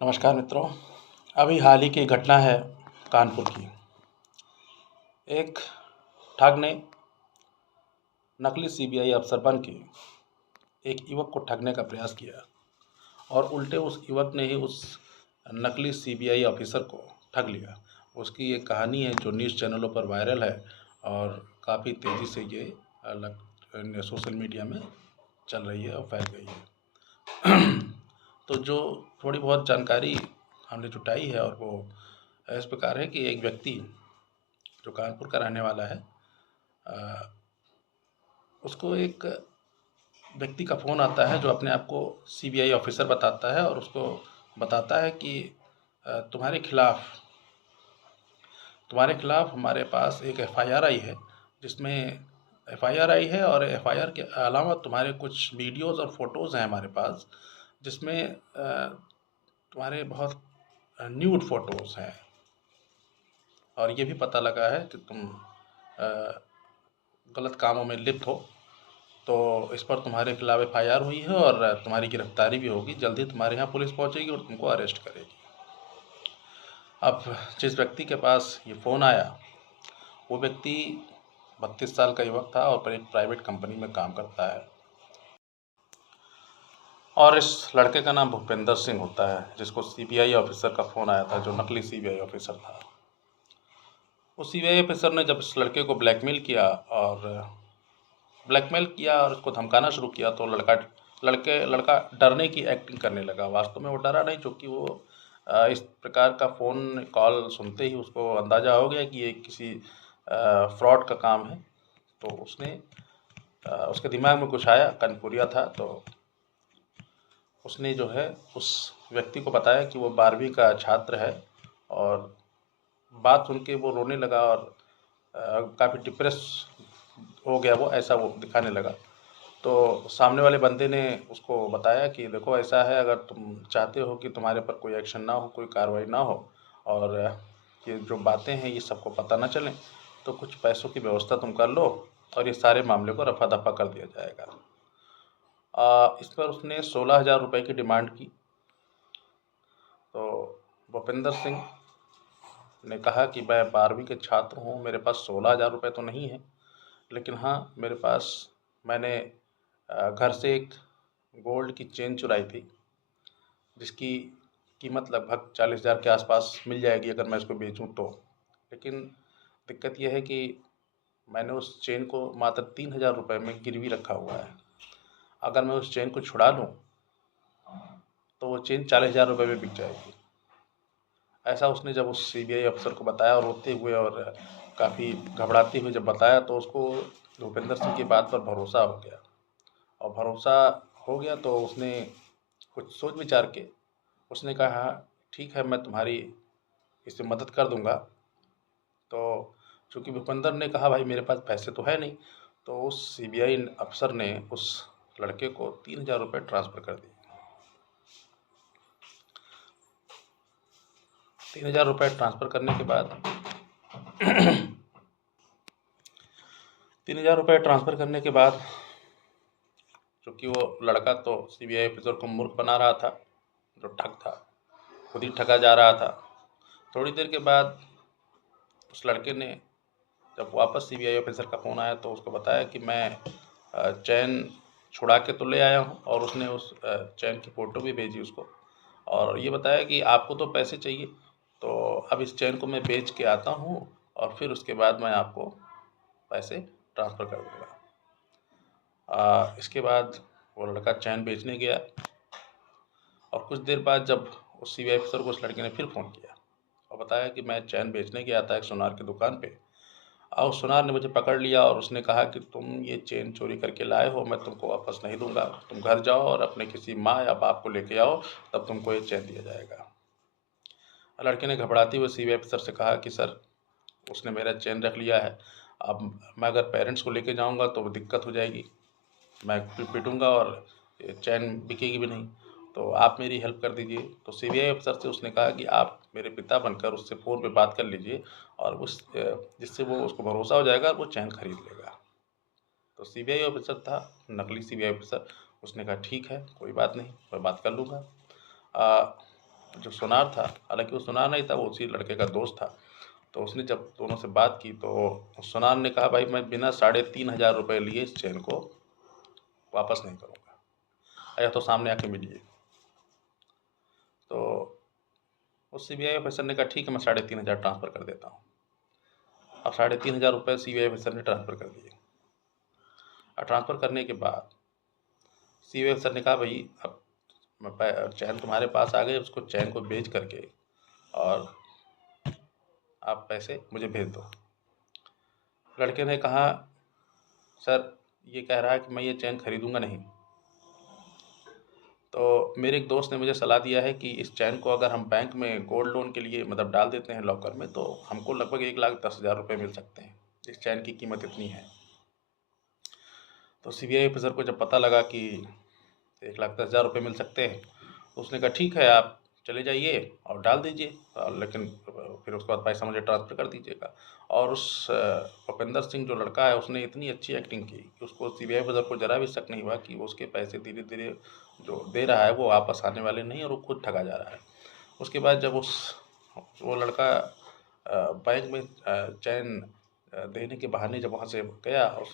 नमस्कार मित्रों। अभी हाल ही की घटना है कानपुर की। एक ठग ने नकली सीबीआई अफसर बन के एक युवक को ठगने का प्रयास किया और उल्टे उस युवक ने ही उस नकली सीबीआई ऑफिसर को ठग लिया। उसकी एक कहानी है जो न्यूज़ चैनलों पर वायरल है और काफ़ी तेज़ी से ये अलग सोशल मीडिया में चल रही है और फैल गई है। तो जो थोड़ी बहुत जानकारी हमने जुटाई है और वो इस प्रकार है कि एक व्यक्ति जो कानपुर का रहने वाला है, उसको एक व्यक्ति का फ़ोन आता है जो अपने आप को सीबीआई ऑफिसर बताता है और उसको बताता है कि तुम्हारे खिलाफ हमारे पास एक एफआईआर आई है, जिसमें एफआईआर आई है और एफआईआर के अलावा तुम्हारे कुछ वीडियोज़ और फ़ोटोज़ हैं हमारे पास, जिसमें तुम्हारे बहुत न्यूड फ़ोटोज़ हैं और ये भी पता लगा है कि तुम गलत कामों में लिप्त हो। तो इस पर तुम्हारे खिलाफ एफआईआर हुई है और तुम्हारी गिरफ्तारी भी होगी। जल्दी तुम्हारे यहाँ पुलिस पहुँचेगी और तुमको अरेस्ट करेगी। अब जिस व्यक्ति के पास ये फ़ोन आया, वो व्यक्ति 32 साल का युवक था और एक प्राइवेट कंपनी में काम करता है और इस लड़के का नाम भूपेंद्र सिंह होता है, जिसको सीबीआई ऑफिसर का फ़ोन आया था, जो नकली सीबीआई ऑफिसर था। उस सीबीआई ऑफिसर ने जब इस लड़के को ब्लैकमेल किया और उसको धमकाना शुरू किया, तो लड़का डरने की एक्टिंग करने लगा। वास्तव में वो डरा नहीं, चूँकि वो इस प्रकार का फ़ोन कॉल सुनते ही उसको अंदाज़ा हो गया कि ये किसी फ्रॉड का काम है। तो उसके दिमाग में कुछ आया, कनपुरिया था, तो उसने जो है उस व्यक्ति को बताया कि वो 12वीं का छात्र है और बात सुन के वो रोने लगा और काफ़ी डिप्रेस हो गया वो, ऐसा वो दिखाने लगा। तो सामने वाले बंदे ने उसको बताया कि देखो ऐसा है, अगर तुम चाहते हो कि तुम्हारे पर कोई एक्शन ना हो, कोई कार्रवाई ना हो और ये जो बातें हैं ये सबको पता ना चलें, तो कुछ पैसों की व्यवस्था तुम कर लो और ये सारे मामले को रफा दफा कर दिया जाएगा। इस पर उसने 16,000 रुपये की डिमांड की। तो भूपेंद्र सिंह ने कहा कि मैं 12वीं के छात्र हूँ, मेरे पास 16,000 रुपये तो नहीं है, लेकिन हाँ मेरे पास, मैंने घर से एक गोल्ड की चेन चुराई थी, जिसकी कीमत लगभग 40,000 के आसपास मिल जाएगी अगर मैं इसको बेचूं तो। लेकिन दिक्कत यह है कि मैंने उस चेन को मात्र 3,000 रुपये में गिरवी रखा हुआ है। अगर मैं उस चेन को छुड़ा लूँ तो वो चेन 40,000 रुपये में बिक जाएगी। ऐसा उसने जब उस सीबीआई अफसर को बताया और रोते हुए और काफ़ी घबराते हुए जब बताया, तो उसको भूपेंद्र सिंह की बात पर भरोसा हो गया। और भरोसा हो गया तो उसने कुछ सोच विचार के उसने कहा ठीक है, मैं तुम्हारी इससे मदद कर दूंगा। तो चूँकि भूपेंद्र ने कहा भाई मेरे पास पैसे तो है नहीं, तो उस सीबीआई अफसर ने उस लड़के को 3,000 रुपये ट्रांसफ़र कर दिए। 3,000 रुपये ट्रांसफ़र करने के बाद 3,000 रुपये ट्रांसफ़र करने के बाद चूँकि वो लड़का तो सीबीआई ऑफिसर को मूर्ख बना रहा था, जो ठग था, खुद ही ठगा जा रहा था। थोड़ी देर के बाद उस लड़के ने जब वापस सीबीआई ऑफिसर का फ़ोन आया तो उसको बताया कि मैं चैन छुड़ा के तो ले आया हूँ, और उसने उस चैन की फ़ोटो भी भेजी उसको और ये बताया कि आपको तो पैसे चाहिए, तो अब इस चैन को मैं बेच के आता हूँ और फिर उसके बाद मैं आपको पैसे ट्रांसफ़र कर दूँगा। इसके बाद वो लड़का चैन बेचने गया और कुछ देर बाद जब उस सीबीआई अफसर को उस लड़के ने फिर फ़ोन किया और बताया कि मैं चैन बेचने गया था एक सुनार की दुकान पे, और उस सुनार ने मुझे पकड़ लिया और उसने कहा कि तुम ये चेन चोरी करके लाए हो, मैं तुमको वापस नहीं दूंगा, तुम घर जाओ और अपने किसी माँ या बाप को लेके आओ, तब तुमको ये चेन दिया जाएगा। लड़के ने घबराते हुए सीबीआई अफसर से कहा कि सर, उसने मेरा चेन रख लिया है, अब मैं अगर पेरेंट्स को लेके जाऊंगा तो दिक्कत हो जाएगी, मैं पीटूंगा और ये चैन बिकेगी भी नहीं, तो आप मेरी हेल्प कर दीजिए। तो सीबीआई अफसर से उसने कहा कि आप मेरे पिता बनकर उससे फ़ोन पे बात कर लीजिए और जिससे वो उसको भरोसा हो जाएगा और वो चैन खरीद लेगा। तो सीबीआई ऑफिसर था, नकली सीबीआई ऑफिसर, उसने कहा ठीक है, कोई बात नहीं, मैं बात कर लूँगा। जो सुनार था, हालांकि वो सुनार नहीं था, वो उसी लड़के का दोस्त था। तो उसने जब दोनों से बात की तो सुनार ने कहा, भाई मैं बिना 3,500 रुपये लिए इस चैन को वापस नहीं करूँगा, या तो सामने आके मिलिए। तो उस CBI ऑफिसर ने कहा, ठीक है मैं 3,500 ट्रांसफ़र कर देता हूँ। अब 3,500 रुपये CBI ऑफिसर ने ट्रांसफ़र कर दिए। और ट्रांसफ़र करने के बाद CBI ऑफिसर ने कहा, भाई अब चैन तुम्हारे पास आ गई, उसको चैन को बेच करके और आप पैसे मुझे भेज दो। लड़के ने कहा, सर ये कह रहा है कि मैं ये चैन खरीदूंगा नहीं। तो मेरे एक दोस्त ने मुझे सलाह दिया है कि इस चैन को अगर हम बैंक में गोल्ड लोन के लिए मतलब डाल देते हैं लॉकर में, तो हमको लगभग 1,10,000 रुपये मिल सकते हैं। इस चैन की कीमत इतनी है। तो CBI ऑफिसर को जब पता लगा कि 1,10,000 रुपये मिल सकते हैं, तो उसने कहा, ठीक है आप चले जाइए और डाल दीजिए, लेकिन फिर उसके बाद पैसा मुझे ट्रांसफ़र कर दीजिएगा। और उस भूपेंद्र सिंह जो लड़का है, उसने इतनी अच्छी एक्टिंग की कि उसको CBI ऑफिसर को ज़रा भी शक नहीं हुआ कि वो उसके पैसे धीरे धीरे जो दे रहा है वो वापस आने वाले नहीं, और वो खुद ठगा जा रहा है। उसके बाद जब वो लड़का बैंक में चैन देने के बहाने जब वहाँ से गया, और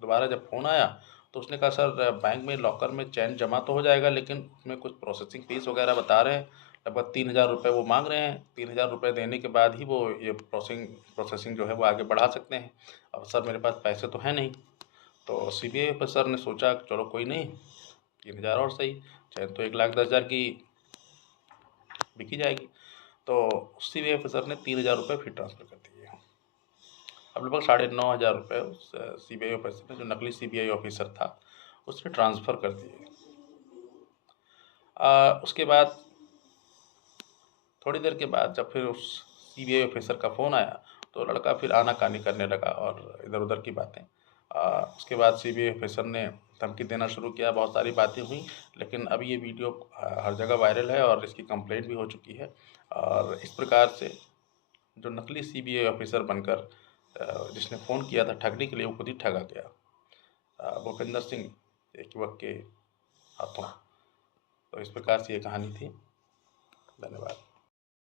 दोबारा जब फ़ोन आया तो उसने कहा, सर बैंक में लॉकर में चैन जमा तो हो जाएगा, लेकिन उसमें कुछ प्रोसेसिंग फ़ीस वगैरह बता रहे हैं, लगभग 3,000 रुपये वो मांग रहे हैं। 3,000 रुपये देने के बाद ही वो ये प्रोसेसिंग जो है वो आगे बढ़ा सकते हैं। अब सर मेरे पास पैसे तो हैं नहीं। तो CBI ऑफिसर ने सोचा चलो कोई नहीं, 3,000 और सही, चैन तो 1,10,000 की बिकी जाएगी। तो CBI ऑफिसर ने 3,000 रुपये फिर ट्रांसफ़र कर दिए। अब लगभग 9,500 रुपये उस CBI ऑफिसर ने, जो नकली CBI ऑफिसर था, उसने ट्रांसफ़र कर दिए। उसके बाद थोड़ी देर के बाद जब फिर उस CBI ऑफिसर का फ़ोन आया, तो लड़का फिर आनाकानी करने लगा और इधर उधर की बातें। उसके बाद CBI ऑफिसर ने धमकी देना शुरू किया, बहुत सारी बातें हुई, लेकिन अब ये वीडियो हर जगह वायरल है और इसकी कंप्लेंट भी हो चुकी है। और इस प्रकार से जो नकली CBI ऑफिसर बनकर जिसने फ़ोन किया था ठगने के लिए, वो खुद ही ठगा गया भूपेंद्र सिंह एक युवक के हाथों। तो इस प्रकार से ये कहानी थी। धन्यवाद।